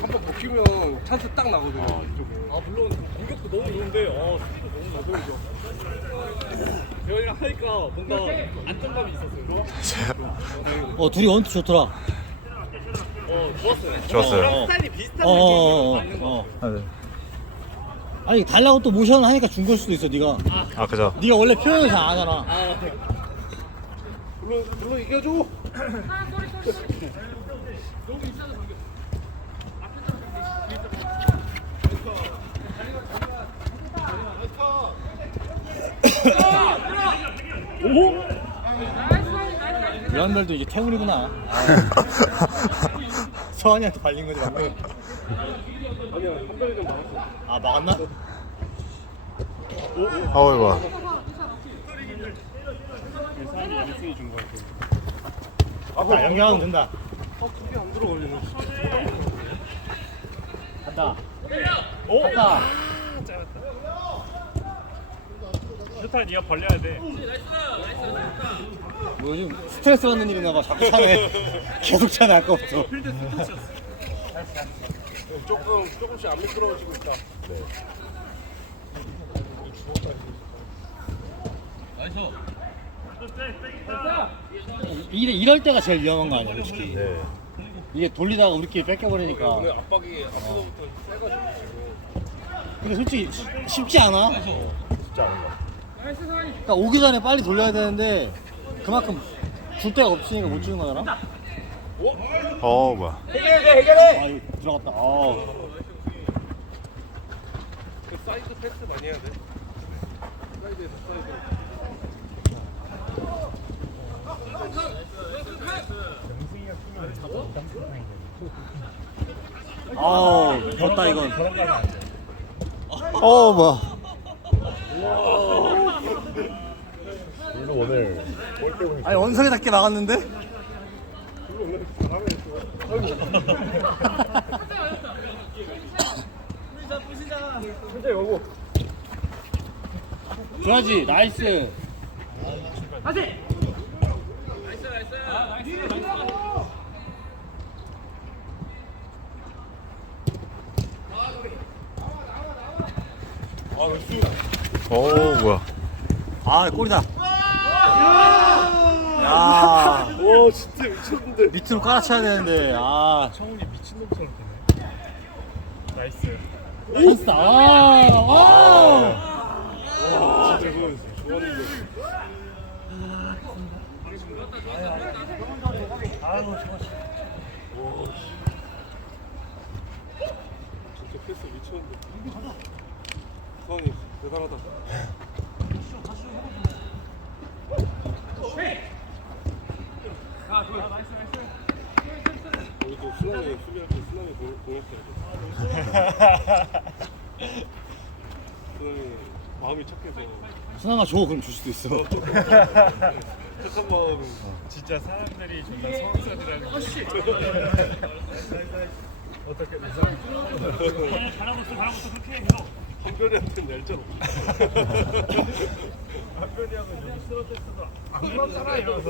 한번 먹히면 찬스 딱 나거든요. 아, 물론, 공격도 너무 좋은데, 어, 수비도 너무 좋아. 대원이랑 하니까 뭔가 안정감이 있었어요. 어 둘이 원투 좋더라. 어, 좋았어요. 좋았어요. 어. 스타일이 비슷한 어, 어, 어, 거. 어. 아, 네. 아니 달라고 또 모션 하니까 준 걸 수도 있어 네가. 아 그죠. 네가 원래 표현을 잘 안 하잖아. 아, 네. 물론, 물론 이겨줘. 런널도 이제 태물이구나. 서한이한테 발린 거지 방금. 아니야, 한 번에 좀 나왔어. 아 막았나? 어우 봐. 사람이 양승이 준 거야. 아 연결하면 된다. 어, 그게 안 들어가려네. 간다. 오. 간다. 스타일 네가 벌려야 돼. 뭐 요즘 스트레스 받는 일인가 봐. 자꾸 차네. 계속 차네 아까부터. 조금, 조금씩 안 미끄러워지고 있다. 이 래 이럴 때가 제일 위험한 거 아니야, 솔직히. 네. 이게 돌리다가 우리끼리 뺏겨버리니까. 오늘 압박이 앞서부터 세가지고. 근데 솔직히 쉬- 쉽지 않아. 진짜 아닌가. 그러니까 오기 전에 빨리 돌려야 되는데 그만큼 줄 데가 없으니까 못 주는 거잖아. 어 뭐야. 아 이거 들어갔다. 아. 그 사이드 패스 많이 해야 돼. 사이드에서 사이드. 아우 졌다 이건. 어 뭐야. 이거 오늘 골대 보니 아니 원석이답게 막았는데? 좋아지 나이스. 어 뭐야. 아 골이다. 야 와 진짜 미쳤는데. 밑으로 깔아쳐야 되는데 아 성훈이 미친놈처럼 되네. 나이스. 찬스 아, 아. 진짜 그거 좋았는데. 진짜 패스 미쳤는데. 성훈이 대단하다. 우리 또 수남이 수비할 때 수남이 공- 공했어야 돼. 수남이 마음이 착해서 순아가 줘 그럼 줄 수도 있어. 마음. 진짜 사람들이 존나 성악사들하는 어떻게 무슨 잘하고서 잘하고서 그렇게 해 한별이한테는 얄짤 없어 한별이하고 여기 쓰러졌어도 안 불었잖아 이러면서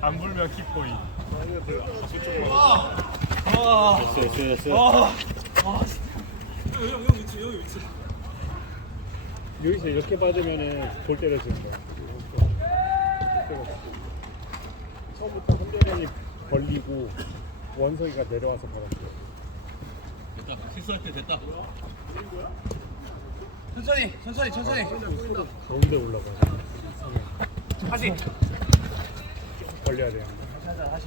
안 불면 킥보이 됐어 됐어 됐어. 여기 서 이렇게 받으면은 골 때려지는 거야. 처음부터 한대만이 걸리고 원석이가 내려와서 받았어. 실수할 때 됐다. 가운데 올라가. 다시. 걸려야 돼. 다시.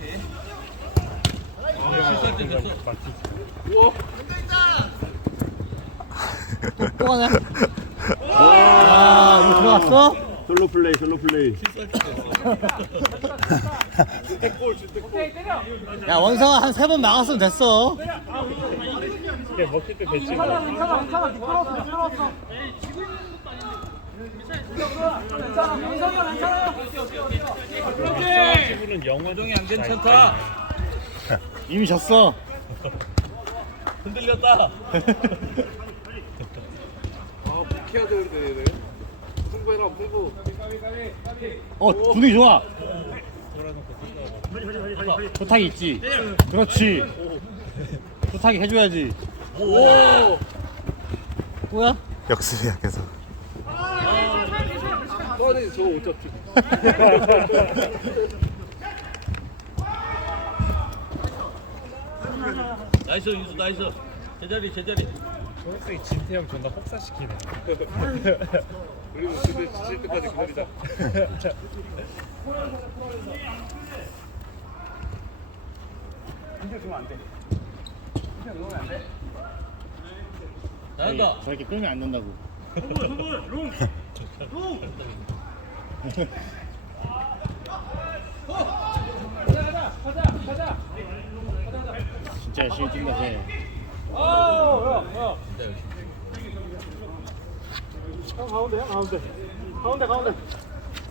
실수할 때 됐어. 아 이거 들어 갔어? 솔로 플레이, 솔로 플레이. 야 원성아 한 세 번 막았으면 됐어. 이게 먹힐 때 됐지. 친구는 영어동이 안 괜찮다. 이미 졌어. 흔들렸다. 아, 복해야 되는데 얘네. 해라 공부 어 분위기 좋아. 부탁이 있지. 그렇지. 부탁이 해줘야지. 오 뭐야? 역습이야 계속. 저거 못 잡지 나이스 윤수 나이스. 제자리 제자리 초록색이 진태형 존나 혹사시키네. 우리도 근데 지칠 때까지 기다리자. 잘한다. 저렇게 끌면 안 된다고. 진짜 열심히 뛴다 쟤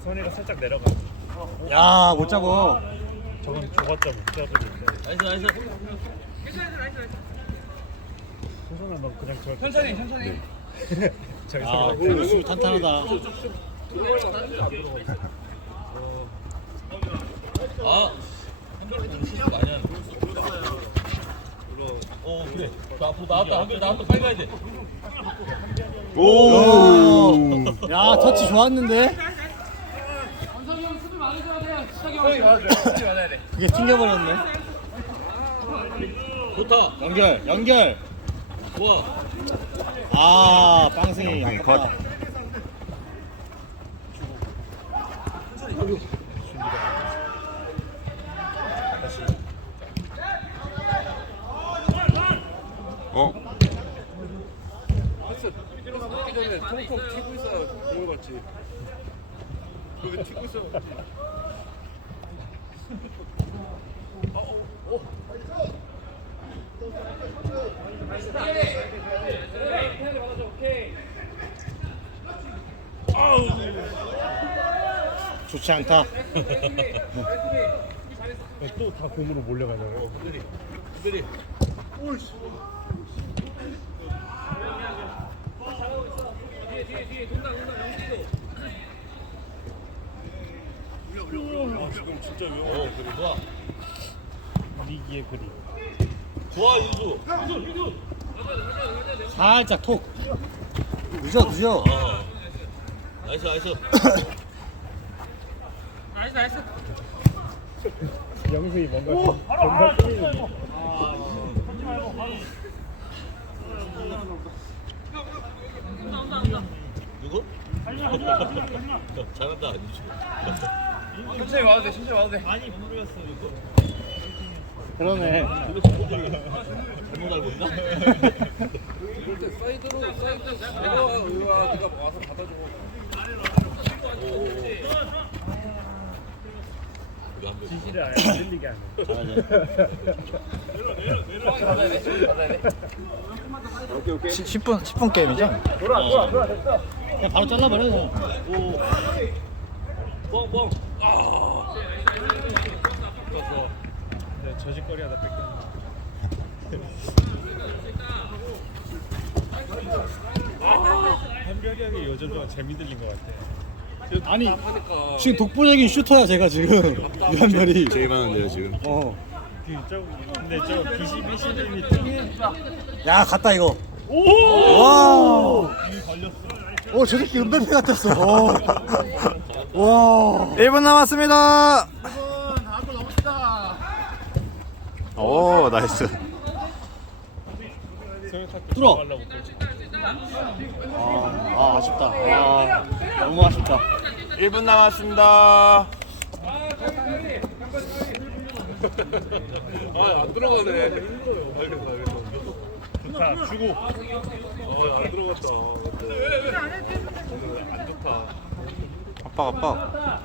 선이가 살짝 내려가. 야, 못 잡아. 저건 줘봤자 못 잡으니까. 나이스 나이스 너 그냥 저 천천히 천천히 아, 그냥 골수 탄탄하다. 아 한별이 좀 실수 많이 하 앞으로 나왔다 나왔다 빨리 가야 돼 오! 야, 터치 좋았는데? 형이 맞아줘 형이 맞아야 돼 그게 튕겨버렸네. 좋다 연결, 연결. 좋아 아, 빵승이. 컷. 어? 패스 패스 먹기 전에 통통 튀고 있어야 공을 받지 그렇게 튀고 있어 좋지 않다. 또 다 공으로 몰려가잖아요. 한별이 지금 진짜 위험해 어 좋아 위기의 그림. 좋아 윤수 살짝 톡. 늦어, 늦어. 어 나이스 나이스 영수이 뭔가 좀 존나 꾸미는. 누구? 잘한다. 윤수 천천히 와도 돼 천천히 와도 돼. 그러네. 잘못 알고 있나? 이럴 때 사이드로 사이드 내려와 의와 네가 와서 받아줘 지시를 안 들리게 하는. 오케이 오케이. 10분, 10분 게임이죠? 돌아 돌아 돌아 됐어 그냥 바로 잘라버려. 그냥. 뻥뻥 네, 저짓거리 하다 뺏겼네. 한별이 형이 요즘 좀 재미 들린 것 같아. 아니, 하니까 지금 독보적인 슈터야, 제가 지금. 유한별이. 제일 많은데요 지금. 어. 그, 저, 근데 저 비시비 시즌이 특이 야, 갔다, 이거. 오! 와! 오, 저 새끼 은변태 같았어. 어. 와. 1분 남았습니다. 오 나이스. 소유카트 뚫어. 하려고 또 아, 아, 아쉽다. 아, 너무 아쉽다. 1분 남았습니다. 아안 들어가네 알겠어 알겠어 좋다. 주고. 어안 들어갔다 오늘 안 좋다 아빠 아빠.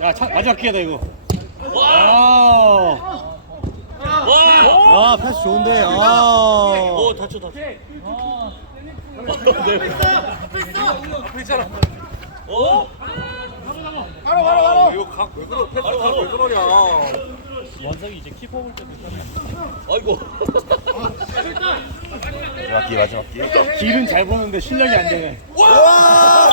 야, 차, 마지막 기회다, 이거. 와! 와, 패스 좋은데. 아. 오 다쳐 다쳐 어? 바로 바로 바로. 아, 이거 각왜 그러 패스 바로 왜 그러냐 원석이 이제 키퍼 볼 때도 아이고. 마지막 기 마지막 기. 길은 잘 보는데 실력이 안 되네. 와!